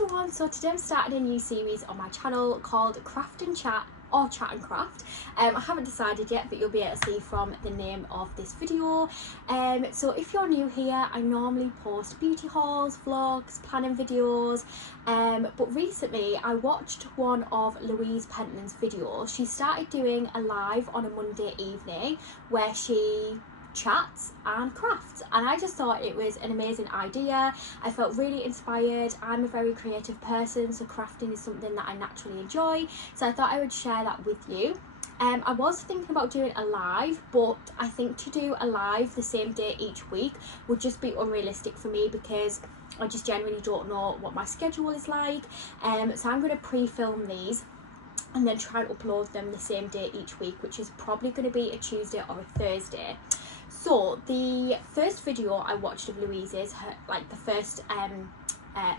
everyone, so today I'm starting a new series on my channel called Craft and Chat or Chat and Craft. I haven't decided yet, but you'll be able to see from the name of this video. So if you're new here, I normally post beauty hauls, vlogs, planning videos, but recently I watched one of Louise Pentland's videos. She started doing a live on a Monday evening where she chats and crafts, and I just thought it was an amazing idea. I felt really inspired. I'm a very creative person, so crafting is something that I naturally enjoy, so I thought I would share that with you. I was thinking about doing a live, but I think to do a live the same day each week would just be unrealistic for me because I just generally don't know what my schedule is like. So I'm going to pre-film these and then try and upload them the same day each week, which is probably going to be a Tuesday or a Thursday. So the first video I watched of Louise's, the first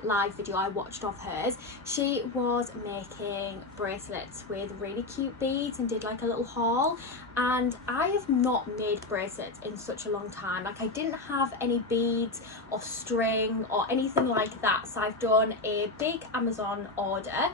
live video I watched of hers, she was making bracelets with really cute beads and did like a little haul, and I have not made bracelets in such a long time. Like, I didn't have any beads or string or anything like that, so I've done a big Amazon order.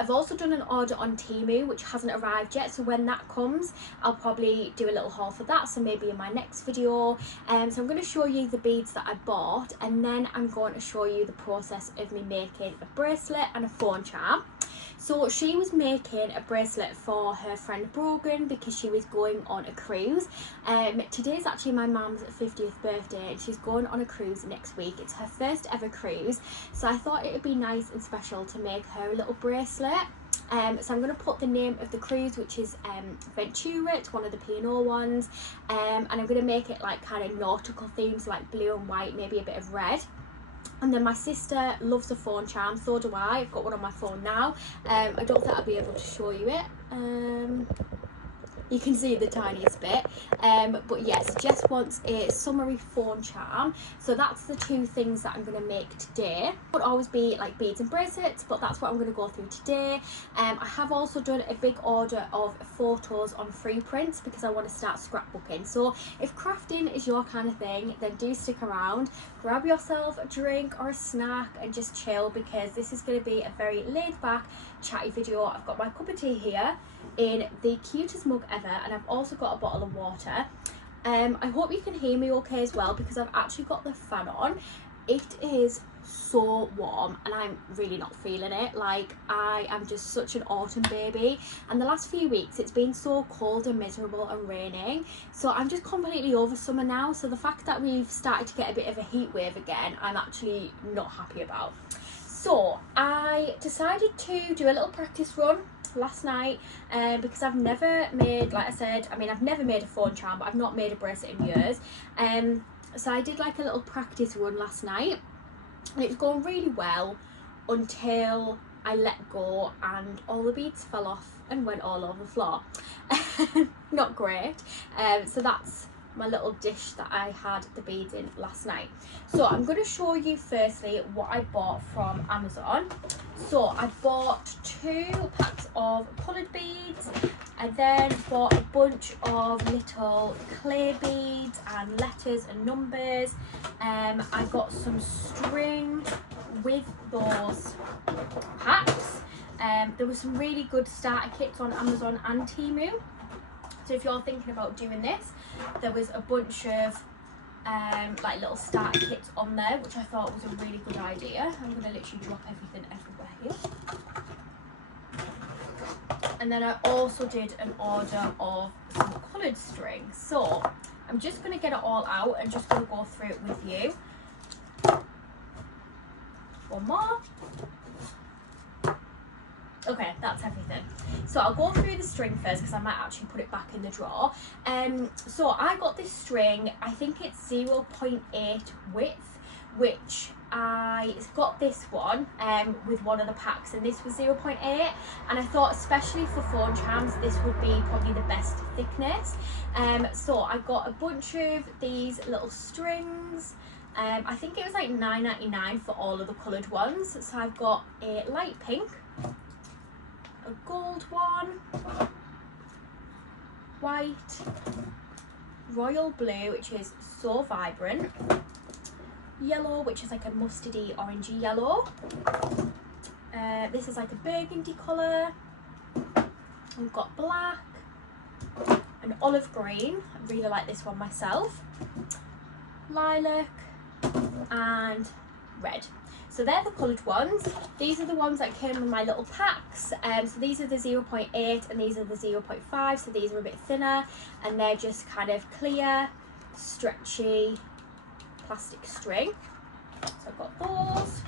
I've also done an order on Temu which hasn't arrived yet, so when that comes I'll probably do a little haul for that, so maybe in my next video. So I'm going to show you the beads that I bought, and then I'm going to show you the process of me making a bracelet and a phone charm. So she was making a bracelet for her friend Brogan because she was going on a cruise. Today's actually my mum's 50th birthday and she's going on a cruise next week. It's her first ever cruise, so I thought it would be nice and special to make her a little bracelet. So I'm going to put the name of the cruise, which is Ventura. It's one of the P&O ones, and I'm going to make it like kind of nautical themes, like blue and white, maybe a bit of red. And then my sister loves a phone charm, so do I. I've got one on my phone now. I don't think I'll be able to show you it. You can see the tiniest bit, but yes, Jess wants a summery phone charm, so that's the two things that I'm going to make today. It would always be like beads and bracelets, but that's what I'm going to go through today. I have also done a big order of photos on free prints because I want to start scrapbooking. So if crafting is your kind of thing, then do stick around, grab yourself a drink or a snack and just chill, because this is going to be a very laid back chatty video. I've got my cup of tea here in the cutest mug ever, and I've also got a bottle of water. I hope you can hear me okay as well, because I've actually got the fan on. It is so warm and I'm really not feeling it. Like, I am just such an autumn baby, and the last few weeks it's been so cold and miserable and raining, so I'm just completely over summer now. So the fact that we've started to get a bit of a heat wave again, I'm actually not happy about. So I decided to do a little practice run last night, because I've never made, like I said, I've never made a phone charm, but I've not made a bracelet in years. So I did like a little practice run last night, and it was going really well until I let go and all the beads fell off and went all over the floor. Not great. So that's my little dish that I had the beads in last night. So I'm going to show you firstly what I bought from Amazon. So I bought 2 packs of coloured beads. I then bought a bunch of little clay beads and letters and numbers. I got some string with those packs. There were some really good starter kits on Amazon and Temu. So if you're thinking about doing this, there was a bunch of like little starter kits on there, which I thought was a really good idea. I'm going to literally drop everything everywhere here. And then I also did an order of some coloured string. So I'm just going to get it all out and just going to go through it with you. One more. Okay, that's everything. So I'll go through the string first because I might actually put it back in the drawer. So I got this string, I think it's 0.8 width, which I got this one with one of the packs, and this was 0.8, and I thought especially for phone charms this would be probably the best thickness. So I got a bunch of these little strings. I think it was like $9.99 for all of the coloured ones. So I've got a light pink, a gold one, white, royal blue, which is so vibrant, yellow, which is like a mustardy orangey yellow, This is like a burgundy colour. We've got black, and olive green. I really like this one myself. Lilac and red. So they're the coloured ones. These are the ones that came in my little packs. So these are the 0.8 and these are the 0.5. So these are a bit thinner and they're just kind of clear, stretchy plastic string. So I've got those.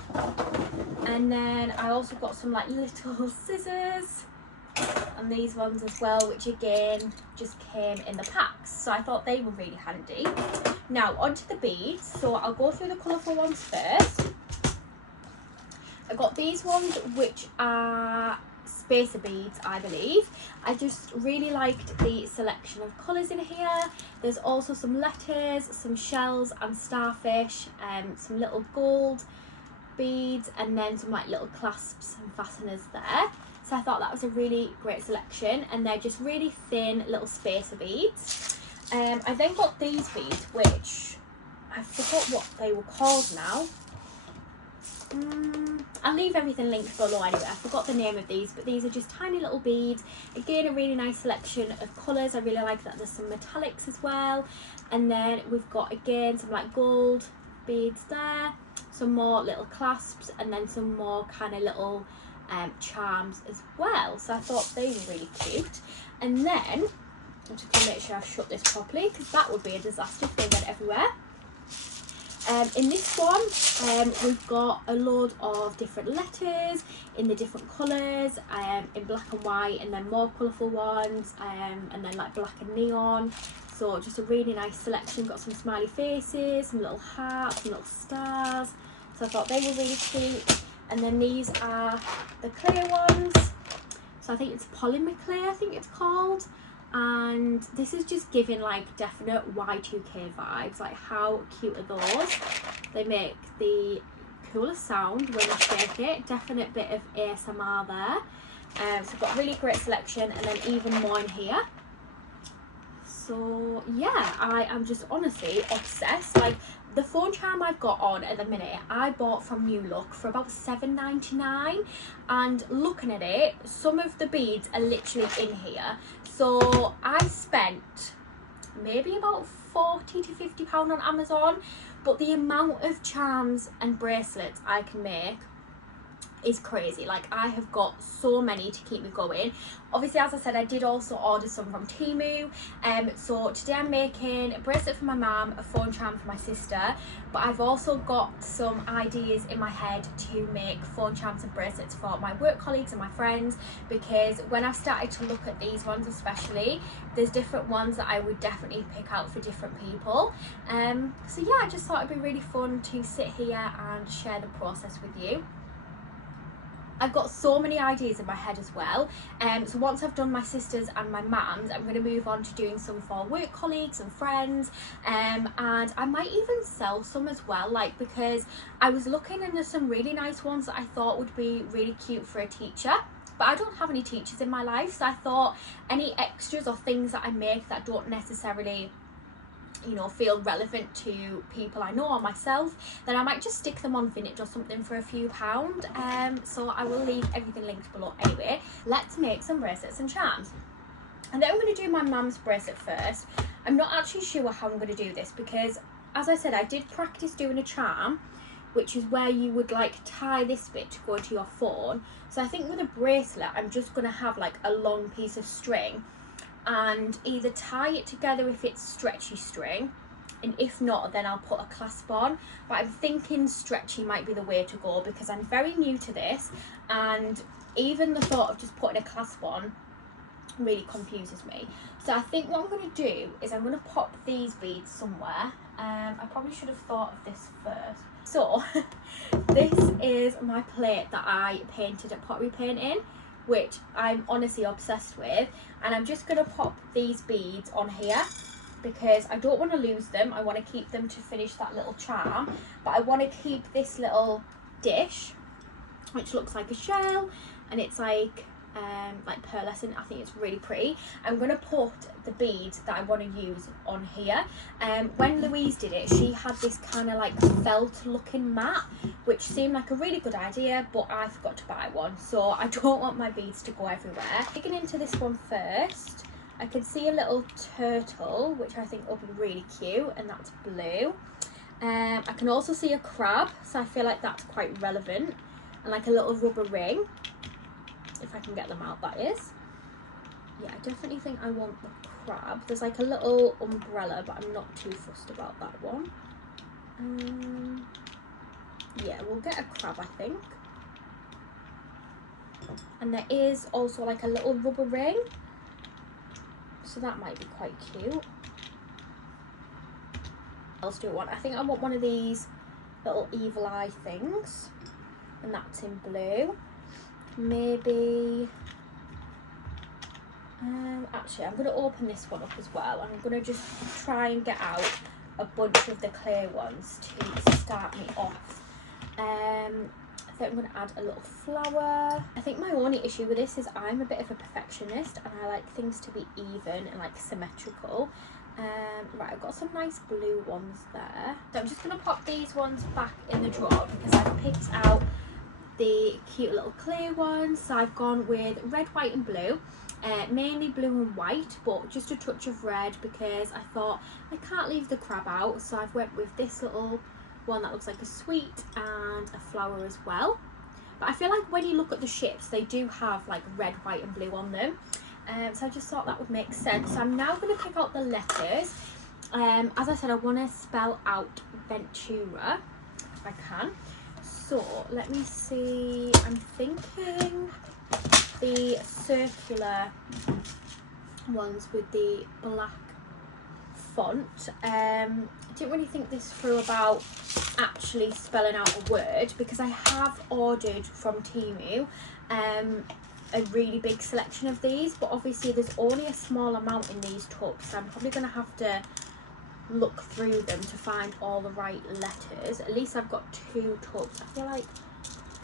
And then I also got some like little scissors. And these ones as well, which again just came in the packs, so I thought they were really handy. Now onto the beads. So I'll go through the colourful ones first. I got these ones which are spacer beads, I believe. I just really liked the selection of colours in here. There's also some letters, some shells and starfish, some little gold beads, and then some like little clasps and fasteners there. So I thought that was a really great selection, and they're just really thin little spacer beads. I then got these beads, which I forgot what they were called now. I'll leave everything linked below anyway. I forgot the name of these, but these are just tiny little beads. Again, a really nice selection of colours. I really like that there's some metallics as well. And then we've got again some like gold beads there, some more little clasps, and then some more kind of little charms as well. So I thought they were really cute. And then I'm just going to make sure I've shut this properly, because that would be a disaster if they went everywhere. In this one we've got a load of different letters in the different colours, in black and white, and then more colourful ones, and then like black and neon. So just a really nice selection. Got some smiley faces, some little hearts, some little stars. So I thought they were really cute. And then these are the clear ones. So I think it's polymer clear, I think it's called. And this is just giving like definite Y2K vibes. Like, how cute are those? They make the coolest sound when you shake it. Definite bit of ASMR there. So I've got a really great selection, and then even more in here. So yeah, I am just honestly obsessed. Like, the phone charm I've got on at the minute, I bought from New Look for about £7.99, and looking at it, some of the beads are literally in here. So I spent maybe about £40 to £50 on Amazon, but the amount of charms and bracelets I can make is crazy. Like, I have got so many to keep me going. Obviously, as I said, I did also order some from Temu. So today I'm making a bracelet for my mum, a phone charm for my sister, but I've also got some ideas in my head to make phone charms and bracelets for my work colleagues and my friends, because when I've started to look at these ones especially, there's different ones that I would definitely pick out for different people. So yeah, I just thought it'd be really fun to sit here and share the process with you. I've got so many ideas in my head as well. So once I've done my sister's and my mum's, I'm going to move on to doing some for work colleagues and friends. And I might even sell some as well, like, because I was looking and there's some really nice ones that I thought would be really cute for a teacher. But I don't have any teachers in my life, so I thought any extras or things that I make that don't necessarily, you know, feel relevant to people I know or myself, then I might just stick them on Vintage or something for a few pound. So I will leave everything linked below anyway. Let's make some bracelets and charms. And then I'm going to do my mum's bracelet first. I'm not actually sure how I'm going to do this, because as I said, I did practice doing a charm, which is where you would like tie this bit to go into your phone. So I think with a bracelet, I'm just going to have like a long piece of string and either tie it together if it's stretchy string, and if not, then I'll put a clasp on. But I'm thinking stretchy might be the way to go, because I'm very new to this, and even the thought of just putting a clasp on really confuses me. So I think what I'm going to do is I'm going to pop these beads somewhere. I probably should have thought of this first. So this is my plate that I painted at pottery painting, which I'm honestly obsessed with, and I'm just going to pop these beads on here because I don't want to lose them. I want to keep them to finish that little charm, but I want to keep this little dish, which looks like a shell, and it's like like pearlescent. I think it's really pretty. I'm going to put the beads that I want to use on here. When Louise did it, she had this kind of like felt looking mat, which seemed like a really good idea, but I forgot to buy one, so I don't want my beads to go everywhere. Digging into this one first, I can see a little turtle, which I think will be really cute, and that's blue. I can also see a crab, so I feel like that's quite relevant, and like a little rubber ring, if I can get them out, that is. Yeah, I definitely think I want the crab. There's like a little umbrella, but I'm not too fussed about that one. Yeah, we'll get a crab, I think. And there is also like a little rubber ring, so that might be quite cute. What else do I want? I think I want one of these little evil eye things, and that's in blue. Maybe actually I'm going to open this one up as well, and I'm going to just try and get out a bunch of the clear ones to start me off. I think I'm going to add a little flower. I think my only issue with this is I'm a bit of a perfectionist, and I like things to be even and like symmetrical. Right, I've got some nice blue ones there, so I'm just going to pop these ones back in the drawer because I've picked out the cute little clear ones. So I've gone with red, white and blue, mainly blue and white, but just a touch of red because I thought I can't leave the crab out, so I've went with this little one that looks like a sweet and a flower as well. But I feel like when you look at the ships, they do have like red, white and blue on them, so I just thought that would make sense. So I'm now going to pick out the letters. As I said, I want to spell out Ventura if I can. So let me see, I'm thinking the circular ones with the black font. Didn't really think this through about actually spelling out a word, because I have ordered from Temu a really big selection of these, but obviously there's only a small amount in these tubs, so I'm probably going to have to look through them to find all the right letters. At least I've got 2 tubs. I feel like,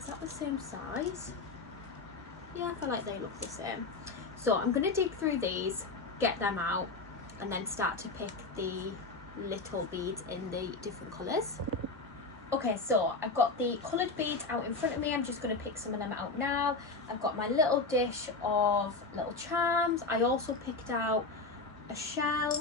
is that the same size? Yeah, I feel like they look the same. So I'm going to dig through these, get them out, and then start to pick the little beads in the different colours. Okay, so I've got the coloured beads out in front of me. I'm just going to pick some of them out now. I've got my little dish of little charms. I also picked out a shell,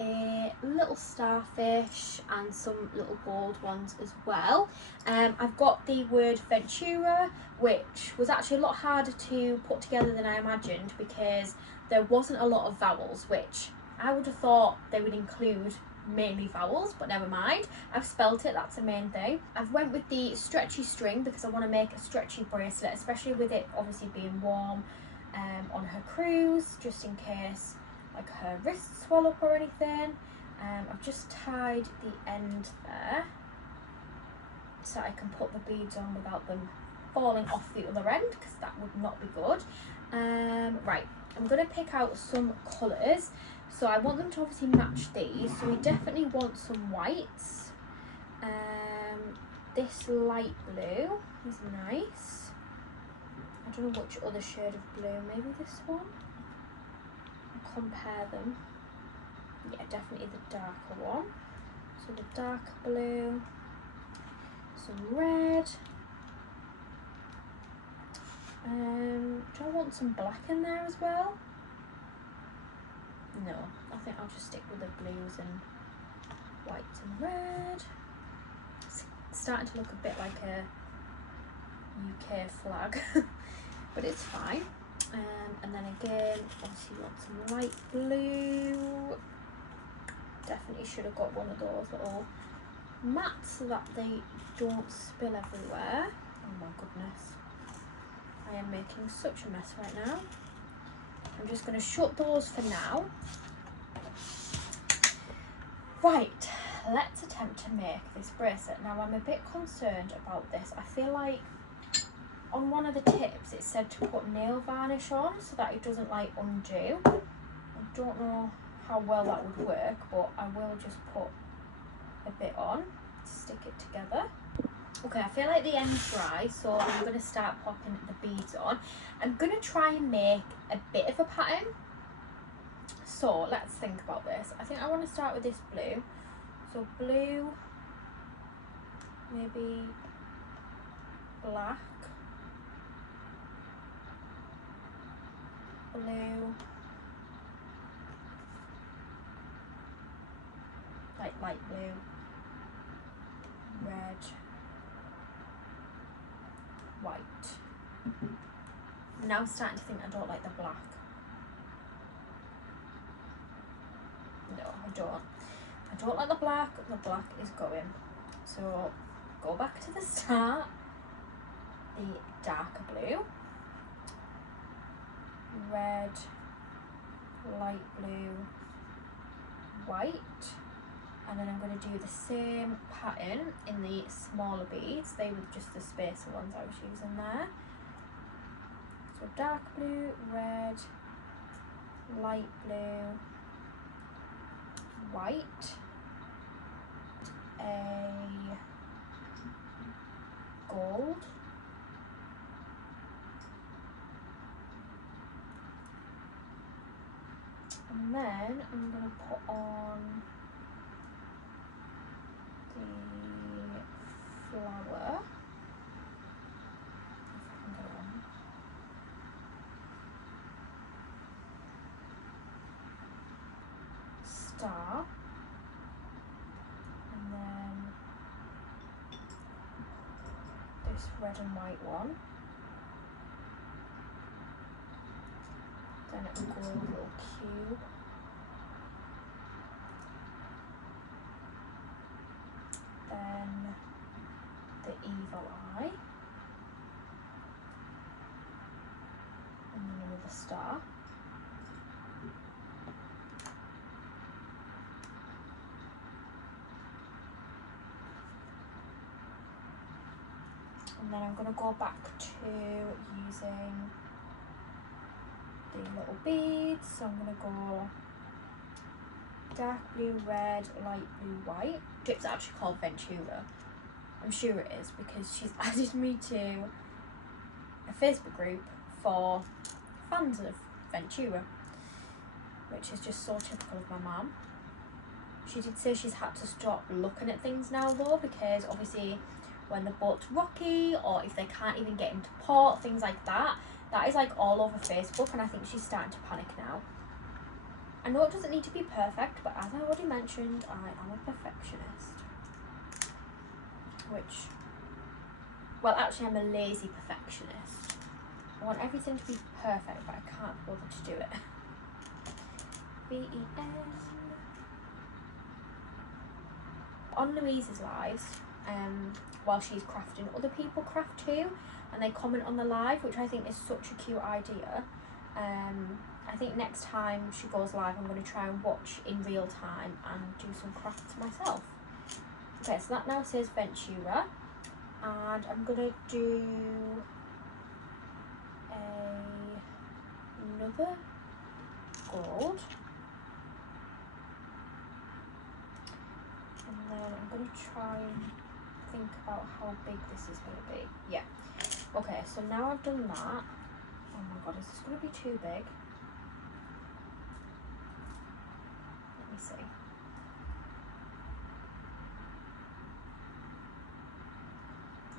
a little starfish and some little gold ones as well. I've got the word Ventura, which was actually a lot harder to put together than I imagined because there wasn't a lot of vowels, which I would have thought they would include mainly vowels, but never mind. I've spelt it, that's the main thing. I've went with the stretchy string because I want to make a stretchy bracelet, especially with it obviously being warm on her cruise, just in case like her wrists swell up or anything. I've just tied the end there so I can put the beads on without them falling off the other end, because that would not be good. Right, I'm going to pick out some colours. So I want them to obviously match these, so we definitely want some whites. This light blue is nice. I don't know which other shade of blue, maybe this one. I'll compare them. Yeah, definitely the darker one. So the dark blue, some red. Do I want some black in there as well? No, I think I'll just stick with the blues and whites and red. It's starting to look a bit like a UK flag, but it's fine. And then again, obviously you want some light blue. Definitely should have got one of those little mats so that they don't spill everywhere. Oh my goodness, I am making such a mess right now. I'm just going to shut those for now. Right, let's attempt to make this bracelet. Now I'm a bit concerned about this. I feel like on one of the tips it said to put nail varnish on so that it doesn't like undo. I don't know how well that would work, but I will just put a bit on to stick it together. Okay, I feel like the end's dry, so I'm going to start popping the beads on. I'm going to try and make a bit of a pattern. So let's think about this. I think I want to start with this blue. So blue, maybe black, blue, like light blue, red, white. I'm now starting to think I don't like the black. No, I don't like the black. The black is going. So go back to the start. The darker blue, red, light blue, white, and then I'm going to do the same pattern in the smaller beads. They were just the spacer ones I was using there. So dark blue, red, light blue, white, a gold, and then I'm going to put on the flower. Star, and then this red and white one, then a gold little cube, then the evil eye, and then another star. And then I'm going to go back to using the little beads. So I'm going to go dark blue, red, light blue, white. It's actually called Ventura. I'm sure it is because she's added me to a Facebook group for fans of Ventura, which is just so typical of my mum. She did say she's had to stop looking at things now though, because obviously when the boat's rocky or if they can't even get into port, things like that, that is like all over Facebook, and I think she's starting to panic now. I know it doesn't need to be perfect, but as I already mentioned, I am a perfectionist. Which, well, actually I'm a lazy perfectionist. I want everything to be perfect, but I can't bother to do it. B-E-N. On Louise's lives, while she's crafting, other people craft too, and they comment on the live, which I think is such a cute idea. I think next time she goes live, I'm going to try and watch in real time and do some crafts myself. Okay, so that now says Ventura, and I'm going to do another gold, and then I'm going to try and think about how big this is going to be. Yeah. Okay, so now I've done that. Oh my god, is this going to be too big? Let me see.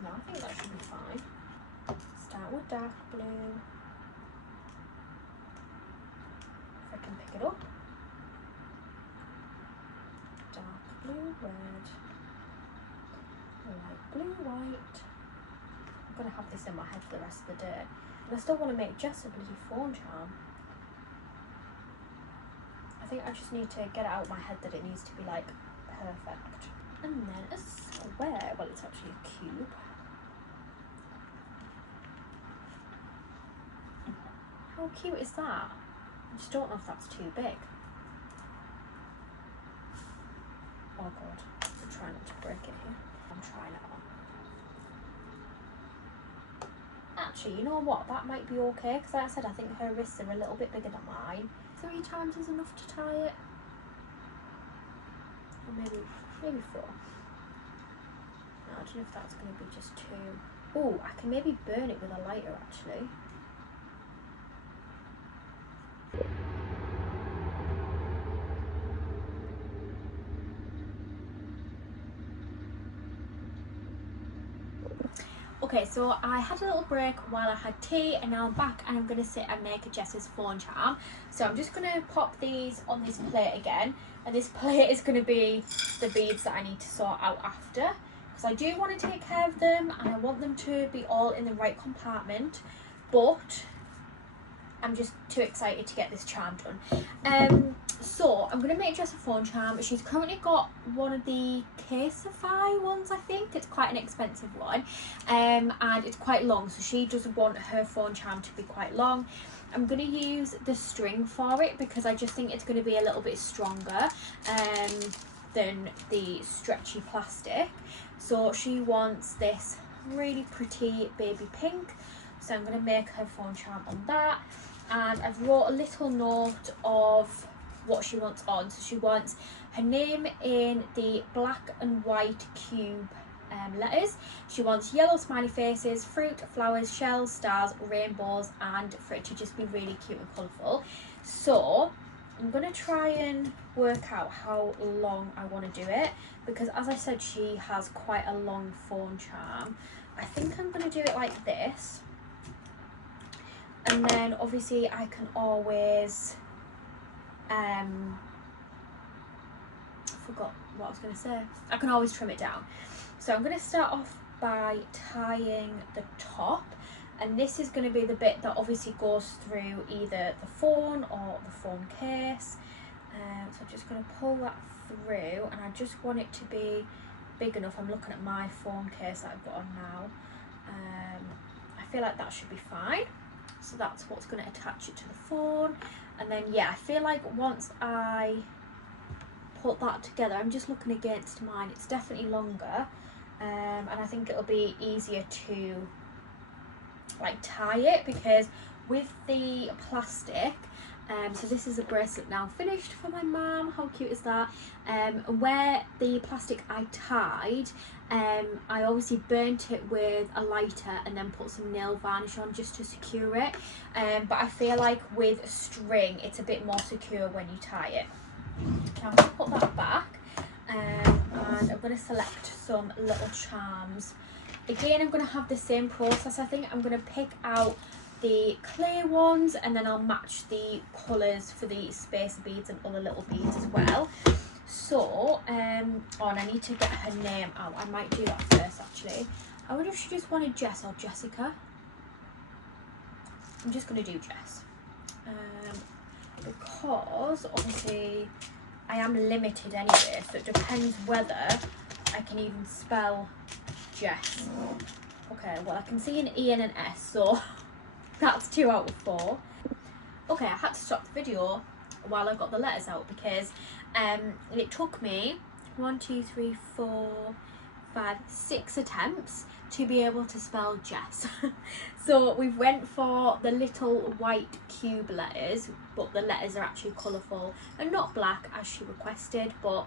No, I think that should be fine. Start with dark blue. If I can pick it up. Dark blue, red, light blue, white. I'm going to have this in my head for the rest of the day. And I still want to make Jess a bloody phone charm. I think I just need to get it out of my head that it needs to be like perfect. And then a square. Well, it's actually a cube. How cute is that? I just don't know if that's too big. Oh god, I'm trying not to break it here. I'm trying it on. Actually, you know what? That might be okay, because like I said, I think her wrists are a little bit bigger than mine. 3 times is enough to tie it. Or maybe 4. I don't know if that's going to be just too... Oh, I can maybe burn it with a lighter actually. Okay, so I had a little break while I had tea, and now I'm back and I'm going to sit and make a Jess's phone charm. So I'm just going to pop these on this plate again, and this plate is going to be the beads that I need to sort out after, because I do want to take care of them and I want them to be all in the right compartment, but I'm just too excited to get this charm done. So I'm going to make Jess a phone charm. She's currently got one of the Caseify ones, I think. It's quite an expensive one, and it's quite long, so she doesn't want her phone charm to be quite long. I'm going to use the string for it because I just think it's going to be a little bit stronger than the stretchy plastic. So she wants this really pretty baby pink, so I'm going to make her phone charm on that. And I've wrote a little note of what she wants on. So she wants her name in the black and white cube letters. She wants yellow smiley faces, fruit, flowers, shells, stars, rainbows, and for it to just be really cute and colourful. So I'm going to try and work out how long I want to do it, because as I said, she has quite a long phone charm. I think I'm going to do it like this. And then obviously I can always, I forgot what I was going to say. I can always trim it down. So I'm going to start off by tying the top. And this is going to be the bit that obviously goes through either the phone or the phone case. So I'm just going to pull that through, and I just want it to be big enough. I'm looking at my phone case that I've got on now. I feel like that should be fine. So that's what's going to attach it to the phone. And then yeah, I feel like once I put that together, I'm just looking against mine, it's definitely longer, and I think it'll be easier to like tie it, because with the plastic, so this is a bracelet now finished for my mum. How cute is that? Where the plastic I tied, I obviously burnt it with a lighter and then put some nail varnish on just to secure it, but I feel like with string it's a bit more secure when you tie it. Now I'm going to put that back, and I'm going to select some little charms. Again, I'm going to have the same process. I think I'm going to pick out the clear ones, and then I'll match the colours for the spacer beads and other little beads as well. So, and I need to get her name out. I might do that first actually. I wonder if she just wanted Jess or Jessica. I'm just going to do Jess. Because obviously I am limited anyway, so it depends whether I can even spell Jess. Okay, well I can see an E and an S, so that's 2 out of 4. Okay, I had to stop the video while I got the letters out, because it took me 6 attempts to be able to spell Jess. So we've went for the little white cube letters, but the letters are actually colourful and not black as she requested, but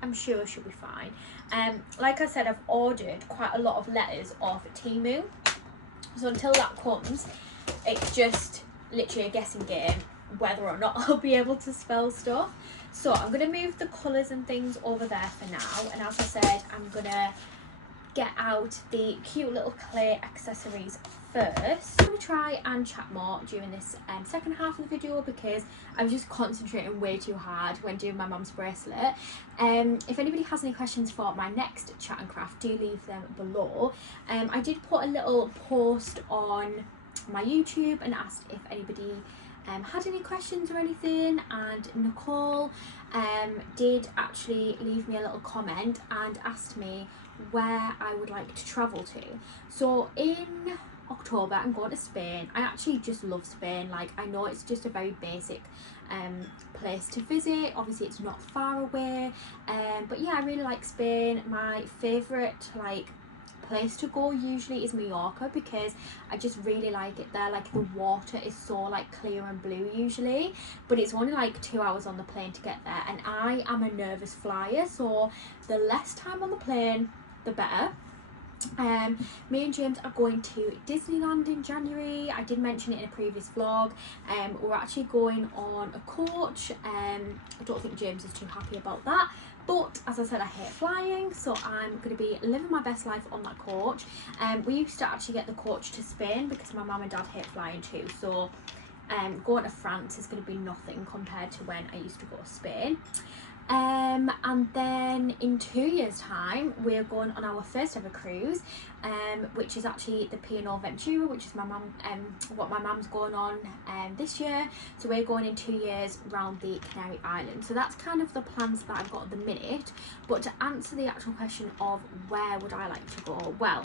I'm sure she'll be fine. Like I said, I've ordered quite a lot of letters off Temu, so until that comes, it's just literally a guessing game whether or not I'll be able to spell stuff. So I'm going to move the colours and things over there for now, and as I said, I'm going to get out the cute little clay accessories first. I'm going to try and chat more during this second half of the video, because I was just concentrating way too hard when doing my mum's bracelet. If anybody has any questions for my next chat and craft, do leave them below. I did put a little post on my YouTube and asked if anybody had any questions or anything, and Nicole did actually leave me a little comment and asked me where I would like to travel to. So in October I'm going to Spain. I actually just love Spain. Like, I know it's just a very basic place to visit, obviously it's not far away, but yeah, I really like Spain. My favourite like place to go usually is Mallorca, because I just really like it there. Like, the water is so like clear and blue usually, but it's only like 2 hours on the plane to get there, and I am a nervous flyer, so the less time on the plane the better. Me and James are going to Disneyland in January. I did mention it in a previous vlog. We're actually going on a coach. I don't think James is too happy about that, but as I said, I hate flying, so I'm going to be living my best life on that coach. We used to actually get the coach to Spain because my mum and dad hate flying too, so going to France is going to be nothing compared to when I used to go to Spain. And then in 2 years time we're going on our first ever cruise, which is actually the P&O Ventura, which is my mum, what my mum's going on this year. So we're going in 2 years round the Canary Islands. So that's kind of the plans that I've got at the minute. But to answer the actual question of where would I like to go, well,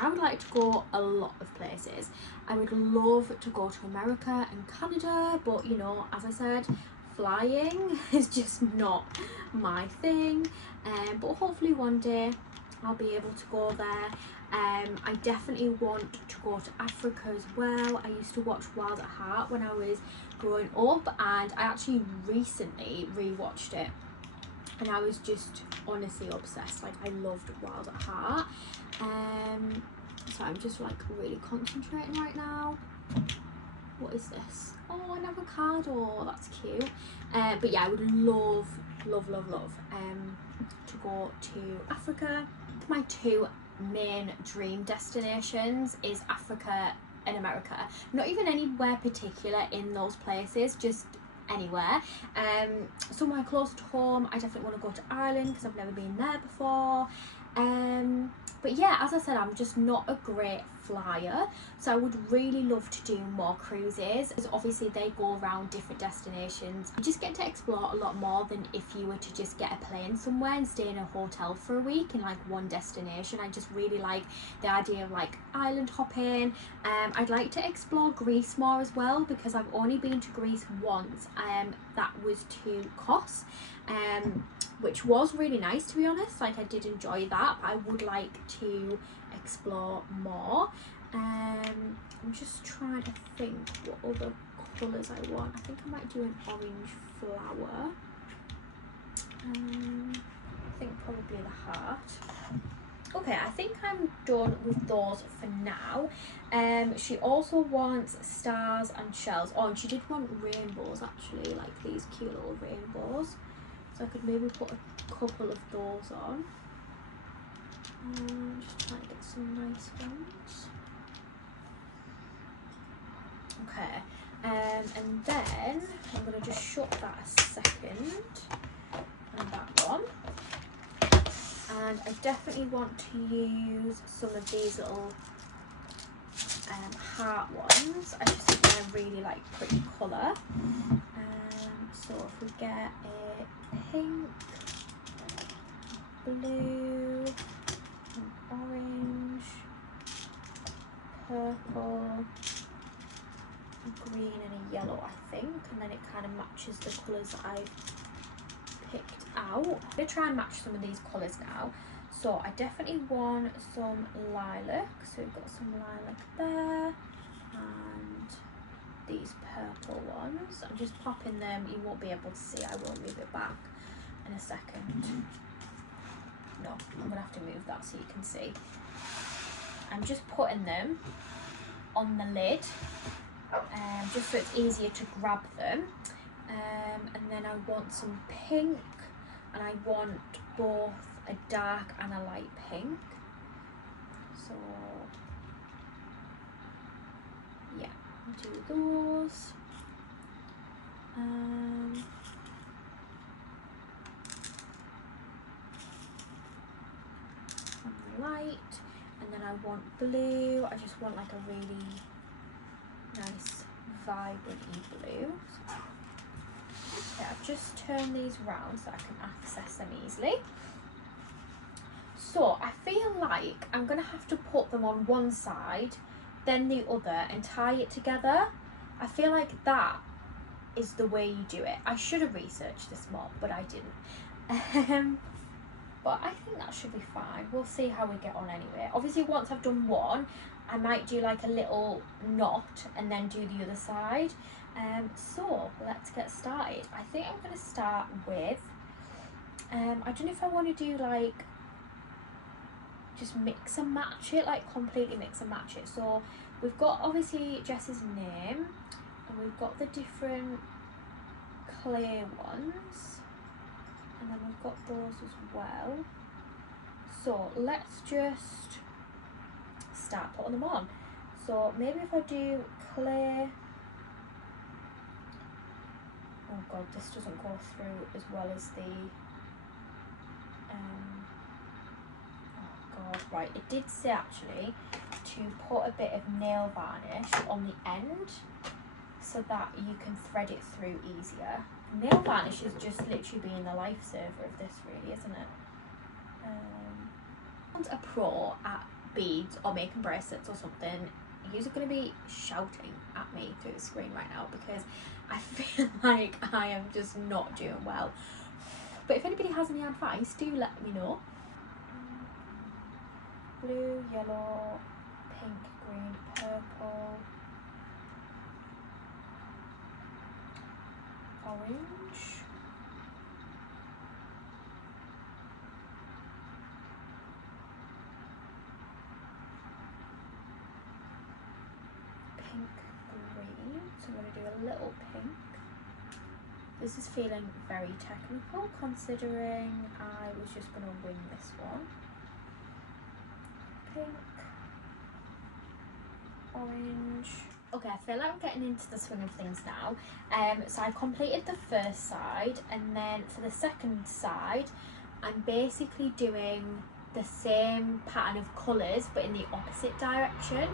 I would like to go a lot of places. I would love to go to America and Canada, but you know, as I said, flying is just not my thing, but hopefully one day I'll be able to go there. I definitely want to go to Africa as well. I used to watch Wild at Heart when I was growing up, and I actually recently rewatched it and I was just honestly obsessed. Like, I loved Wild at Heart. So I'm just like really concentrating right now. What is this? Oh, an avocado, that's cute. But yeah, I would love to go to Africa. My two main dream destinations is Africa and America. Not even anywhere particular in those places, just anywhere. Somewhere close to home. I definitely want to go to Ireland because I've never been there before. But yeah, as I said, I'm just not a great flyer, so I would really love to do more cruises, because obviously they go around different destinations. You just get to explore a lot more than if you were to just get a plane somewhere and stay in a hotel for a week in like one destination. I just really like the idea of like island hopping. I'd like to explore Greece more as well, because I've only been to Greece once. That was to Kos, which was really nice, to be honest. Like, I did enjoy that, but I would like to explore more. I'm just trying to think what other colours I want. I think I might do an orange flower. I think probably the heart. Okay, I think I'm done with those for now. She also wants stars and shells. Oh, and she did want rainbows, actually, like these cute little rainbows. So I could maybe put a couple of those on. Just trying to get some nice ones. Okay, and then I'm going to just shut that a second. And that one. And I definitely want to use some of these little heart ones. I just think they're really like pretty colour. So if we get a pink, blue, an orange, purple, a green and a yellow, I think, and then it kind of matches the colours that I picked out. I'm going to try and match some of these colours now. So I definitely want some lilac, so we've got some lilac there, and these purple ones. I'm just popping them, you won't be able to see, I will move it back in a second. No, I'm going to have to move that so you can see. I'm just putting them on the lid, just so it's easier to grab them. And then I want some pink, and I want both a dark and a light pink. So yeah, I'll do those. On the light, and then I want blue. I just want like a really nice vibrant blue. Okay, I've just turned these round so I can access them easily. So I feel like I'm going to have to put them on one side, then the other, and tie it together. I feel like that is the way you do it. I should have researched this more, but I didn't. But I think that should be fine. We'll see how we get on anyway. Obviously, once I've done one, I might do like a little knot and then do the other side. So let's get started. I think I'm going to start with, I don't know if I want to do like just mix and match it, like completely mix and match it. So we've got obviously Jess's name, and we've got the different clay ones, and then we've got those as well. So let's just start putting them on. So maybe if I do clay, oh god, this doesn't go through as well as the oh god, right, it did say actually to put a bit of nail varnish on the end so that you can thread it through easier. Nail varnish is just literally being the lifesaver of this, really, isn't it? A pro at beads or making bracelets or something, you're going to be shouting at me through the screen right now because I feel like I am just not doing well. But if anybody has any advice, do let me know. Blue, yellow, pink, green, purple, orange, pink, green. So I'm going to do a little pink. This is feeling very technical considering I was just going to wing this one. Pink, orange. Okay, I feel like I'm getting into the swing of things now. So I've completed the first side, and then for the second side I'm basically doing the same pattern of colours but in the opposite direction.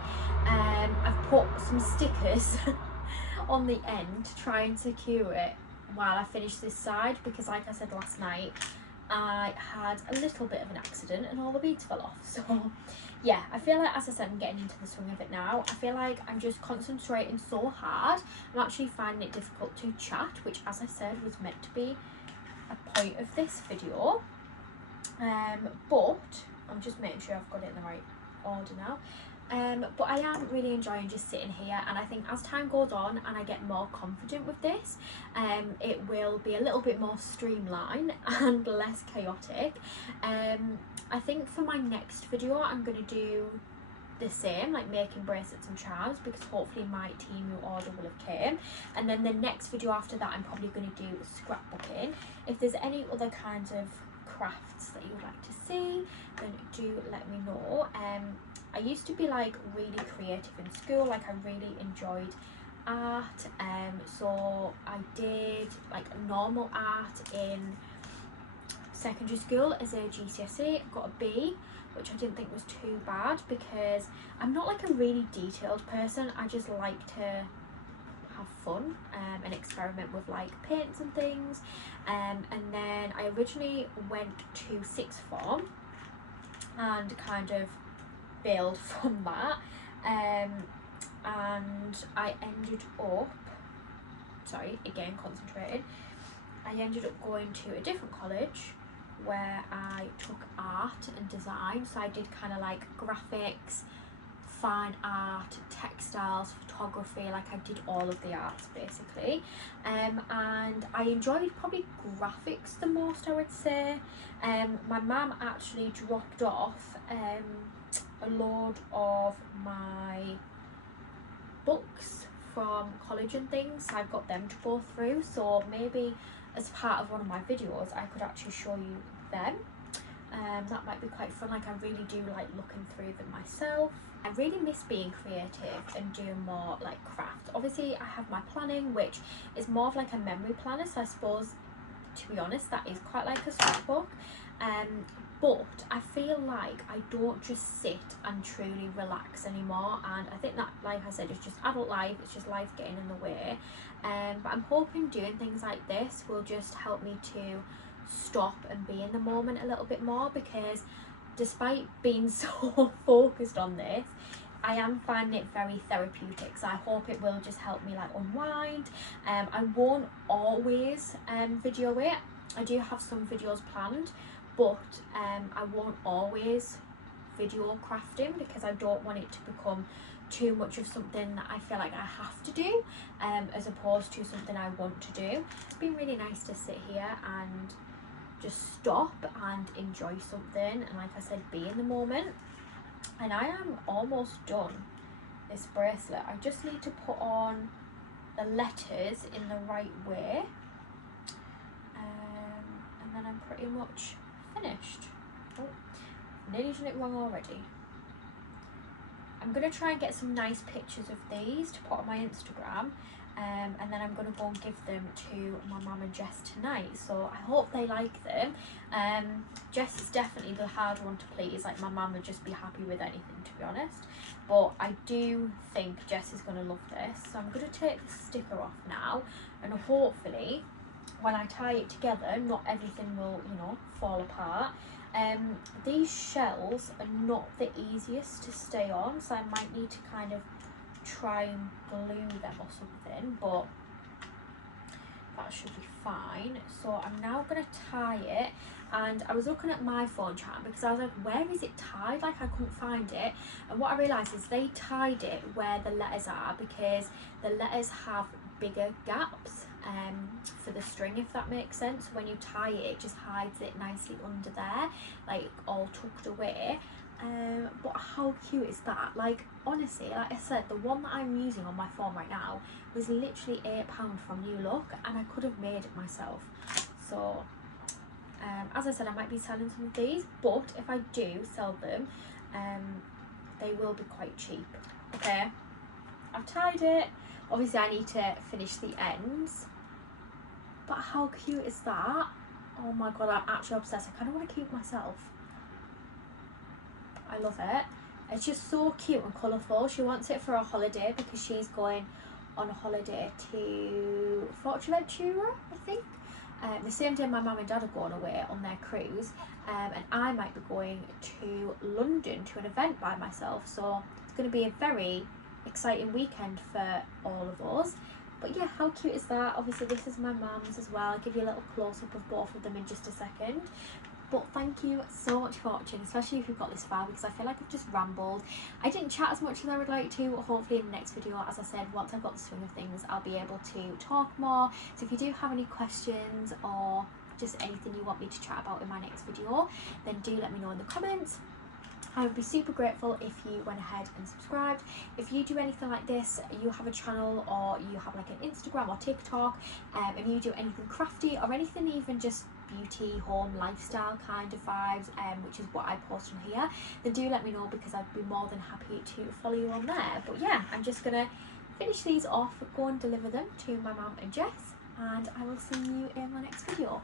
I've put some stickers on the end to try and secure it while I finish this side, because like I said last night, I had a little bit of an accident and all the beads fell off. So yeah, I feel like, as I said, I'm getting into the swing of it now. I feel like I'm just concentrating so hard. I'm actually finding it difficult to chat, which, as I said, was meant to be a point of this video. But I'm just making sure I've got it in the right order now. But I am really enjoying just sitting here, and I think as time goes on and I get more confident with this, it will be a little bit more streamlined and less chaotic. I think for my next video I'm going to do the same, like making bracelets and charms, because hopefully my Temu order will have came, and then the next video after that I'm probably going to do scrapbooking. If there's any other kinds of crafts that you would like to see, then do let me know. I used to be like really creative in school, like I really enjoyed art, so I did like normal art in secondary school as a GCSE. Got a B, which I didn't think was too bad because I'm not like a really detailed person. I just like to have fun and experiment with like paints and things, and then I originally went to sixth form and kind of bailed from that, and I ended up, sorry, again concentrated, I ended up going to a different college where I took art and design. So I did kind of like graphics, fine art, textiles, photography, like I did all of the arts basically, and I enjoyed probably graphics the most, I would say. My mum actually dropped off a load of my books from college and things, so I've got them to go through, so maybe as part of one of my videos I could actually show you them. That might be quite fun. Like I really do like looking through them myself. I really miss being creative and doing more like crafts. Obviously I have my planning, which is more of like a memory planner, so I suppose, to be honest, that is quite like a scrapbook. But I feel like I don't just sit and truly relax anymore, and I think that, like I said, it's just adult life, it's just life getting in the way. But I'm hoping doing things like this will just help me to stop and be in the moment a little bit more, because despite being so focused on this, I am finding it very therapeutic, so I hope it will just help me like unwind. I won't always video it. I do have some videos planned, but I won't always video crafting because I don't want it to become too much of something that I feel like I have to do, as opposed to something I want to do. It's been really nice to sit here and just stop and enjoy something, and like I said, be in the moment. And I am almost done this bracelet. I just need to put on the letters in the right way, and then I'm pretty much finished. Oh, nearly done it wrong already. I'm going to try and get some nice pictures of these to put on my Instagram, and then I'm going to go and give them to my mum and Jess tonight, so I hope they like them. Jess is definitely the hard one to please. Like, my mum would just be happy with anything, to be honest, but I do think Jess is going to love this. So I'm going to take the sticker off now, and hopefully when I tie it together, not everything will, you know, fall apart. These shells are not the easiest to stay on, so I might need to kind of try and glue them or something, but that should be fine. So I'm now going to tie it, and I was looking at my phone chat because I was like, where is it tied? Like, I couldn't find it, and what I realised is they tied it where the letters are, because the letters have bigger gaps for the string, if that makes sense. When you tie it, it just hides it nicely under there, like all tucked away. But how cute is that? Like, honestly, like I said, the one that I'm using on my phone right now was literally £8 from New Look, and I could have made it myself. So as I said, I might be selling some of these, but if I do sell them, they will be quite cheap. Okay, I've tied it. Obviously I need to finish the ends, but how cute is that? Oh my god, I'm actually obsessed. I kind of want to keep myself. I love it. It's just so cute and colourful. She wants it for a holiday because she's going on a holiday to Fuerteventura, I think. The same day my mum and dad are going away on their cruise, and I might be going to London to an event by myself. So it's going to be a very exciting weekend for all of us. But yeah, how cute is that? Obviously this is my mum's as well. I'll give you a little close-up of both of them in just a second. But thank you so much for watching, especially if you've got this far, because I feel like I've just rambled. I didn't chat as much as I would like to. Hopefully in the next video, as I said, once I've got the swing of things, I'll be able to talk more. So if you do have any questions or just anything you want me to chat about in my next video, then do let me know in the comments. I would be super grateful if you went ahead and subscribed. If you do anything like this, you have a channel or you have like an Instagram or TikTok, and you do anything crafty or anything even just beauty, home, lifestyle kind of vibes, which is what I post on here, then do let me know, because I'd be more than happy to follow you on there. But yeah, I'm just gonna finish these off, go and deliver them to my mum and Jess, and I will see you in my next video.